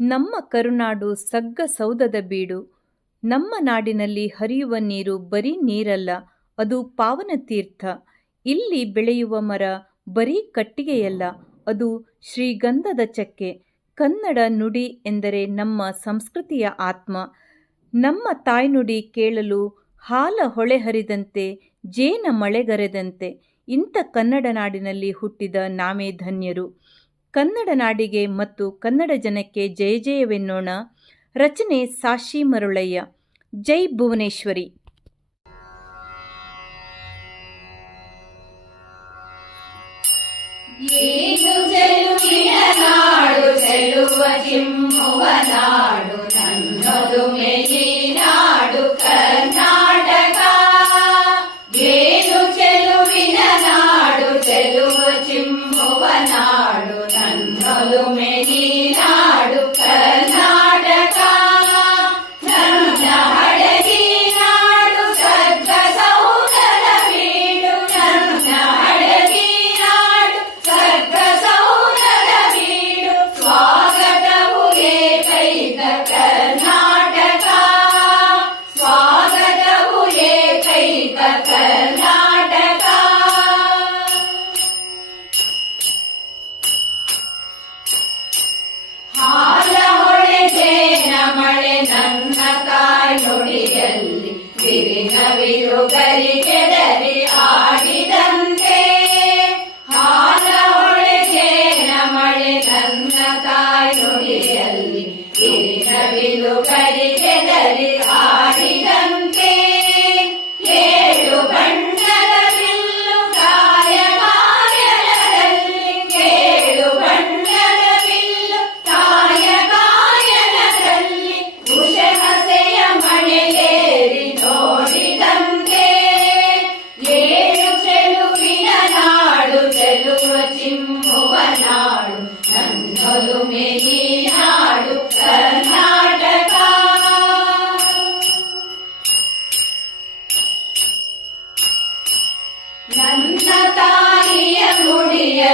ನಮ್ಮ ಕರುನಾಡು ಸಗ್ಗ ಸೌದದ ಬೀಡು. ನಮ್ಮ ನಾಡಿನಲ್ಲಿ ಹರಿಯುವ ನೀರು ಬರೀ ನೀರಲ್ಲ, ಅದು ಪಾವನ ತೀರ್ಥ. ಇಲ್ಲಿ ಬೆಳೆಯುವ ಮರ ಬರೀ ಕಟ್ಟಿಗೆಯಲ್ಲ, ಅದು ಶ್ರೀಗಂಧದ ಚಕ್ಕೆ. ಕನ್ನಡ ನುಡಿ ಎಂದರೆ ನಮ್ಮ ಸಂಸ್ಕೃತಿಯ ಆತ್ಮ. ನಮ್ಮ ತಾಯ್ನುಡಿ ಕೇಳಲು ಹಾಲ ಹೊಳೆ ಹರಿದಂತೆ, ಜೇನ ಮಳೆಗರೆದಂತೆ ಇಂಥ ಕನ್ನಡ ನಾಡಿನಲ್ಲಿ ಹುಟ್ಟಿದ ನಾವೇ ಧನ್ಯರು. ಕನ್ನಡ ನಾಡಿಗೆ ಮತ್ತು ಕನ್ನಡ ಜನಕ್ಕೆ ಜಯ ಜಯವೆನ್ನೋಣ. ರಚನೆ ಸಾಶಿ ಮರುಳಯ್ಯ. ಜೈ ಭುವನೇಶ್ವರಿ. ಏನು ಚೆಲುವಿನ ಕರ್ನಾಟಕ. ಹಾಲ ಹೊಳೆ ಜೇನ ಮಳೆ ನನ್ನ ತಾಯ್ನುಡಿಯಲ್ಲಿ ಬಿರಿನವಿರು ಗರಿ ಆಡಿದಂತೆ ಹಾಲ ಹೊಳೆ ಜೇನ ಮಳೆ ನನ್ನ ತಾಯ್ನುಡಿಯಲ್ಲಿ ಕೆದರಿ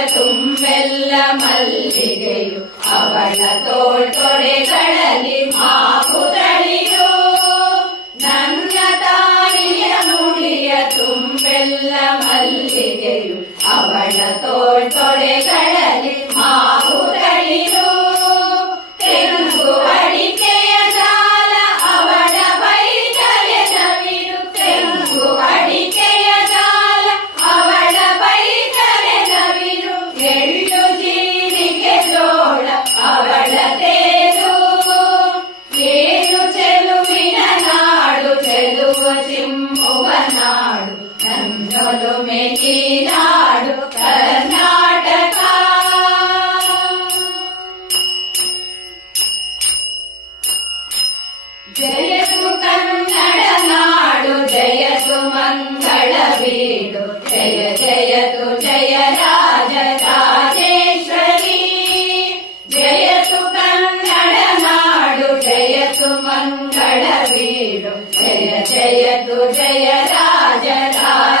ನುಡಿಯ ತುಂಬೆಲ್ಲ ಮಲ್ಲಿಗೆಯು ಅವಳ ತೋಳ್ತೊಡೆಗಳಲ್ಲಿ ಮಾವು ತಳಿರು ನನ್ನ ತಾಯಿಯ ನುಡಿಯ ತುಂಬೆಲ್ಲ ಮಲ್ಲಿಗೆಯು ಅವಳ ತೋಳ್ತೊಡೆಗಳಲ್ಲಿ ಮಾವು ತಳಿರು జ్యోతిం నన్నులు మెలిన जयतु जय रा जा